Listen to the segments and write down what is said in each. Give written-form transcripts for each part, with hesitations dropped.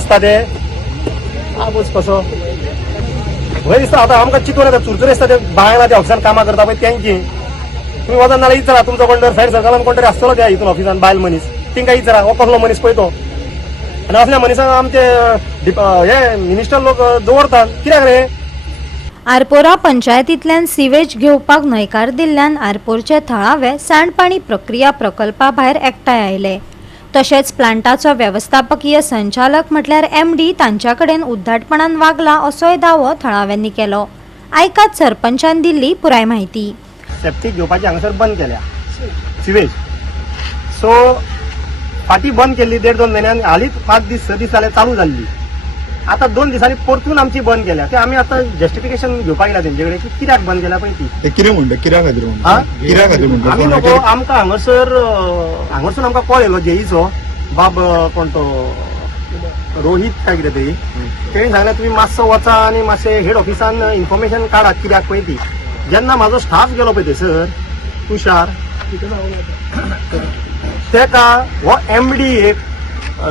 आसता ते आबूच कसो भंय दिसता. आतां आमकां चिंतून येता चुरचुर दिसता ते बायलां ते ऑफिसान कामां करता पळय तेंची. तुम्ही वचन नाल्यार विचारा तुमचो कोण जर सायड सर्कलान कोण तरी आसतलो त्या हितून ऑफिसान बायल मनीस तिंका विचारा हो कसलो मनीस पळय तो. आनी असल्या मनशाक आमचे हे मिनिस्टर लोक दवरतात कित्याक रे. आरपोरा पंचायतींतल्यान सिवेज घेवपाक न्हयकार दिल्ल्यान आरपोरचे थळावे सांडपाणी प्रक्रिया प्रकल्पा भायर एकठांय आयले. तशेंच प्लांटाचो वेवस्थापकीय संचालक म्हटल्यार MD तांच्या कडेन उद्धटपणान वागला असोय दावो थळाव्यांनी केलो. आयकात सरपंचान दिल्ली पुराय म्हायती. सेप्टीक घेवपाची हांगासर बंद केल्या सिवेज. सो फाटी बंद केल्ली 1.5-2 म्हयन्यान हालींच 5 दीस 6 दीस जाले चालू जाल्ली. आता 2 दिसांनी परतून आमची बंद केल्या. ते आमी आता जस्टिफिकेशन घेवपाक गेल्या तेंचे कडेन की कित्याक बंद केल्या पळय ती. कितें म्हणटा कित्या खातीर म्हणटा आमी नको आमकां हांगरसून आमकां कॉल येयलो जेईचो बाब कोण तो रोहित काय कितें तरी. तेणी सांगलें तुमी मातसो वचा आनी मातशें हेड ऑफिसान इन्फॉर्मेशन काडात कित्याक पळय ती. जेन्ना म्हाजो स्टाफ गेलो पळय थंयसर तुषार तेका हो MD एक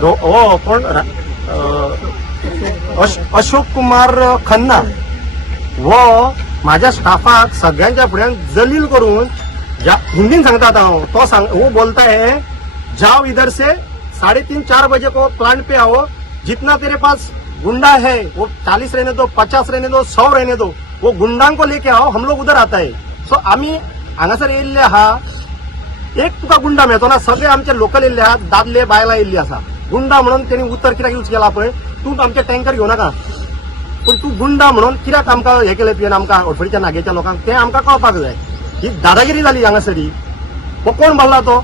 हो कोण अशोक कुमार खन्ना वो म्हाज्या स्टाफाक सगळ्यांच्या फुड्यान जलील करून हिंदीन सांगता आता हांव वो बोलता है जाओ इधर से 3:30-4 बजे को प्लांट पे आओ. जितना तेरे पास गुंडा है वो 40 रहने दो 50 रहने दो 100 रहने दो वो गुंडां को लेके आओ हम लोग उधर आता है. सो आम्ही हांगासर येयल्ले आहा. एक तुका गुंडा मेळतो ना सगळे आमचे लोकल येयल्ले आहात दादले बायलां येयल्ली आसा. गुंडा म्हणून तेणी उतर कित्याक यूज केला पळय तूं आमचे टँकर घेवं नाका पूण तूं गुंडा म्हणून कित्याक आमकां हे केलें तुवें आमकां ओडफडीच्या नागेच्या लोकांक तें आमकां कळपाक जाय. ही दादागिरी जाली हांगासरी. हो कोण भरला तो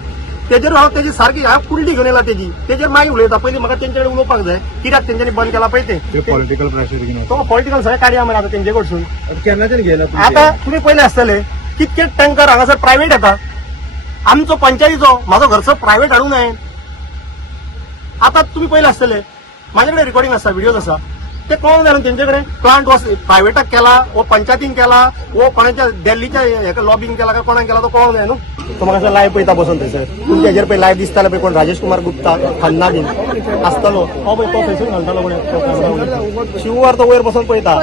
तेजेर हांव तेजी सारकी हांव कुंडी घेवन येयला तेजेर मागीर उलयता. पयलीं म्हाका तेंचे कडेन उलोवपाक जाय कित्याक तेंच्यांनी बंद केला पळय ते पॉलिटिकल प्रेशर तो पॉलिटिकल सगळें काडया मरे आतां तेंचे कडसून. केन्नाच्यान घेयला आतां तुमी पयले आसतले कितके टँकर हांगासर प्रायव्हेट येता. आमचो पंचायतीचो म्हाजो घरचो प्रायव्हेट हाडूंक हांवें. आतां तुमी पयले आसतले म्हाजे कडेन रिकॉर्डिंग आसा व्हिडियोज आसा ते कळोंक जाय न्हू तेंचे कडेन. प्लांट प्रायव्हेटाक केला वो पंचायतीन केला वो कोणाच्या दिल्लीच्या हेका लॉबिंग केला काय कोणाक केला तो कळोंक जाय न्हू. तो म्हाका लायव्ह पळयता बसून थंयसर तुमच्या हेजेर पळय लायव्ह दिसताले पळय कोण राजेश कुमार गुप्ता खन्ना बीन आसतलो हो पळय तो थंयसून घालतालो कोण शिववार तो वयर बसून पळयता.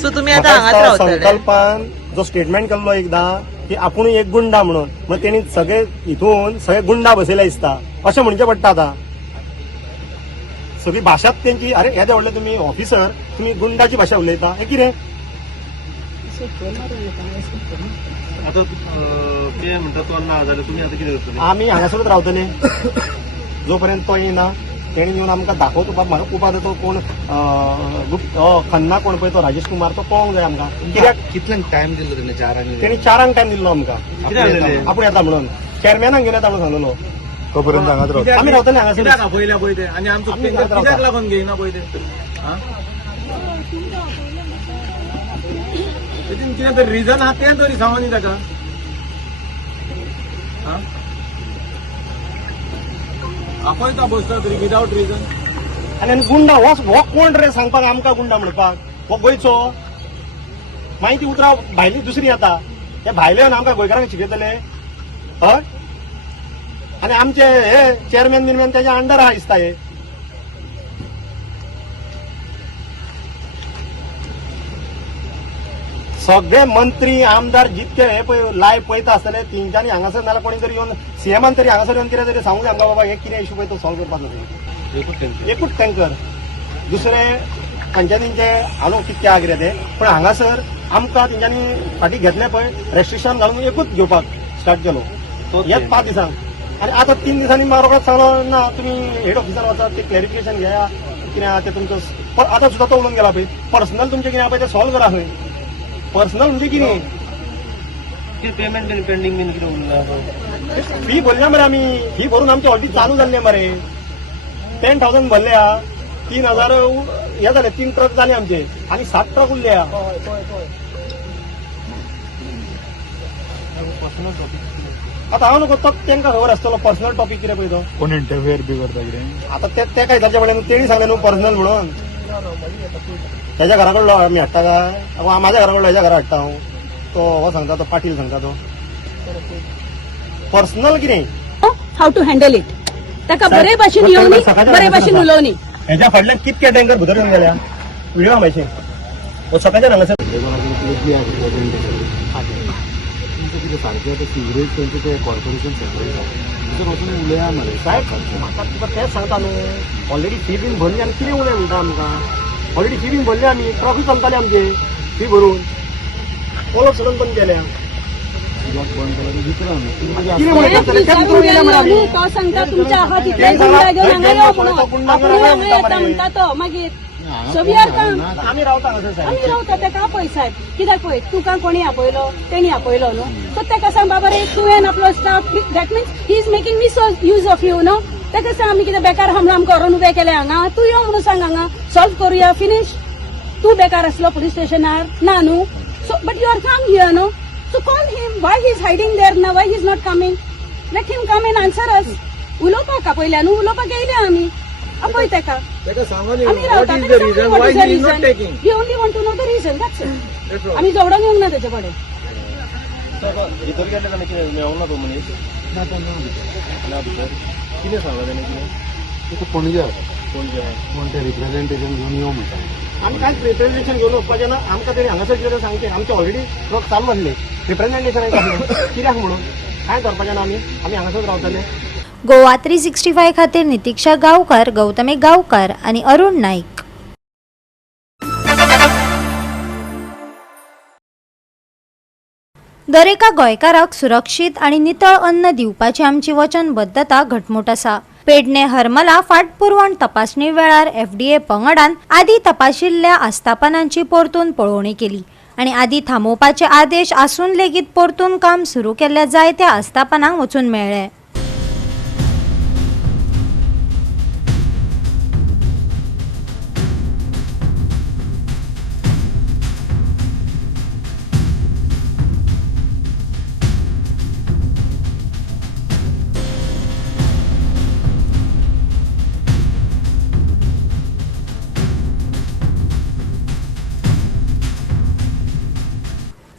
सो तुम्ही आता हांगाच रावतले. संकल्पान जो स्टेटमेंट केल्लो एकदां की आपूण एक गुंडा म्हणून मग तेणी सगळे हितून सगळे गुंडा बसयले दिसता अशें म्हणचे पडटा. आतां सगळी भाशाच तेंची अरे येदे व्हडले तुमी ऑफिसर तुमी गुंडाची भाशा उलयता हे कितें. आमी हांगासरूच रावतले जो पर्यंत तो येना. तेणी येवन आमकां दाखोवचो म्हाका खूब आतां तो कोण खन्ना कोण पळय तो राजेश कुमार तो कळोंक जाय आमकां कित्याक कितल्यान टायम दिल्लो तेणी 4 तेणी 4 टायम दिल्लो आमकां आपूण येता म्हणून. चेअरमॅनाक घेवन येता म्हणून सांगलेलो तो पर्यंत हांगाच रावता. आमी रावतले हांगासर पयल्या पळय ते आनी आमचो कित्याक लागून घेयना पळय ते कितें तरी रिजन आहा तें तरी सांगो न्ही ताका. आपयता बसता तरी विदाउट रिजन. आनी गुंडा हो कोण रे सांगपाक आमकां गुंडा म्हणपाक. हो गोंयचो मागीर ती उतरां भायली दुसरी येता ते भायले येवन आमकां गोंयकारांक शिकयतले हय. आनी आमचे हे चेअरमॅन बिरमॅन तेच्या अंडर आहा दिसता हे. सगळे मंत्री आमदार जितके हे पळय लायव्ह पळयता आसतले तेंच्यांनी हांगासर नाल्यार कोणी तरी येवन सीएमान तरी हांगासर येवन कितें तरी सांगूंक जाय आमकां बाबा हे कितें इशू पळय तो सॉल्व करपाचो. एकूच टँकर दुसरे पंचायतींचे हाडूंक कितके आहा कितें ते पण हांगासर आमकां तेंच्यांनी फाटीं घेतले पळय रेस्ट्रिक्शन घालून एकूच घेवपाक स्टार्ट केलो हेच 5 दिसांक. आनी आतां 3 दिसांनी रोखडोच सांगलो ना तुमी हेड ऑफिसान वचा ते क्लॅरिफिकेशन घेया कितें आहा ते तुमचो. आतां सुद्दां तो उलोवन गेला पळय पर्सनल तुमचें कितें आहा पळय ते सॉल्व करा खंय. पर्सनल म्हणजे कितें पेमेंट पेंडिंग बीन कितें उरला फी भरल्या मरे आमी. फी भरून आमचे ऑलरेडी चालू जाल्ले मरे. 10,000 भरले आहा. 3,000 हे जाले 3 ट्रक जाले आमचे आनी 7 ट्रक उरले आहा. आतां हांव नको तो तांकां खबर आसतलो पर्सनल टॉपीक कितें पळय तो कोण इंटरफियर बी करता कितें. आतां ते काय जावचे पडले तेणी सांगले न्हू पर्सनल म्हणून. हेज्या घरा कडलो आमी हाडटा काय म्हाज्या घरा कडलो हेज्या घरा हाडटा हांव. तो हो सांगता तो पाटील सांगता तो पर्सनल कितें how to handle it. ताका बरे भाशेन येवनी बरे भाशेन उलोवनी. ह्याच्या फाटल्यान कितके टँकर भितर येवन गेल्या व्हिडिओ माहिती हो सकाळच्या हांगासर सारखे सिवरेज त्यांचे ते कॉर्पोरेशन सेपरेट पासून उलया मरे साहेब म्हाका तुका तेच सांगता न्हू ऑलरेडी फी बीन भरली आनी कितें उलय म्हणटा आमकां ऑलरेडी फी बीन भरली आमी ट्रॉफी चलताले आमचे फी भरून ओलप सडन बंद केल्या कितें म्हणटा त्या भितर उलयल्या मरे आमी तो सांगता तुमच्या हात इतले गुंडा घेऊन हांगा यो म्हणून आपूण हांगा येता म्हणटा तो मागीर सबियार काम आमी रावता हांगासर साहेब आमी रावता तेका पळय साहेब कित्याक पळय तुका कोणी आपयलो तेणी आपयलो न्हू सो तेका सांग बाबा रे तुवें आपलो staff that means he is making me so use of you न्हू तेका सांग आमी कितें बेकार हमलाम करून उबे केले हांगा तूं यो म्हणून सांग हांगा सॉल्व करुया फिनिश तूं बेकार आसलो पुलीस स्टेशनार ना न्हू so but you are come here न्हू so call him why he is hiding there ना why he is not coming let him come and answer us उलोवपाक आपयल्या न्हू उलोवपाक येयल्या आमी आपय तेका सांगा आमी व्हॉट रावता is the reason why he is not taking. We only want to know the reason that's it आमी जोडून येवंक ना तेचे कडेन भितर गेले जाल्यार कितें मेळोंक ना तो मनीस ना भितर कितें सांगला तेणे कितें पणजे पणजे कोण ते रिप्रेझेंटेशन घेऊन येऊ म्हणटा आमी कांयच रिप्रेझेंटेशन घेवन वचपाचें ना आमकां तेणी हांगासर कितें सांगचें आमचे ऑलरेडी ट्रक चालू आसले रिप्रेझेंटेशन कित्याक म्हणून कांय करपाचें ना आमी हांगासर रावतले. गोवा 365 खातीर नितीक्षा गांवकार, गौतमी गांवकार आणि अरुण नाईक. दरेका गोंयकाराक सुरक्षीत आणि नितळ अन्न दिवपाची आमची वचनबद्धता घटमूट आसा. पेडणे हरमला फाटपुरवण तपासणी वेळार FDA पंगडान आदी तपाशिल्ल्या आस्थापनांची परतून पळोवणी केली आणि आदी थांबोवपाचे आदेश आसून लेगीत परतून काम सुरू केल्ल्या जायत्या आस्थापनांक वचून मेळ्ळे.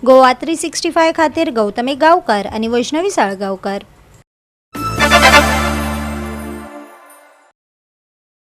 गोवा 365 खातीर गौतमी गांवकार आणि वैष्णवी साळगांवकार.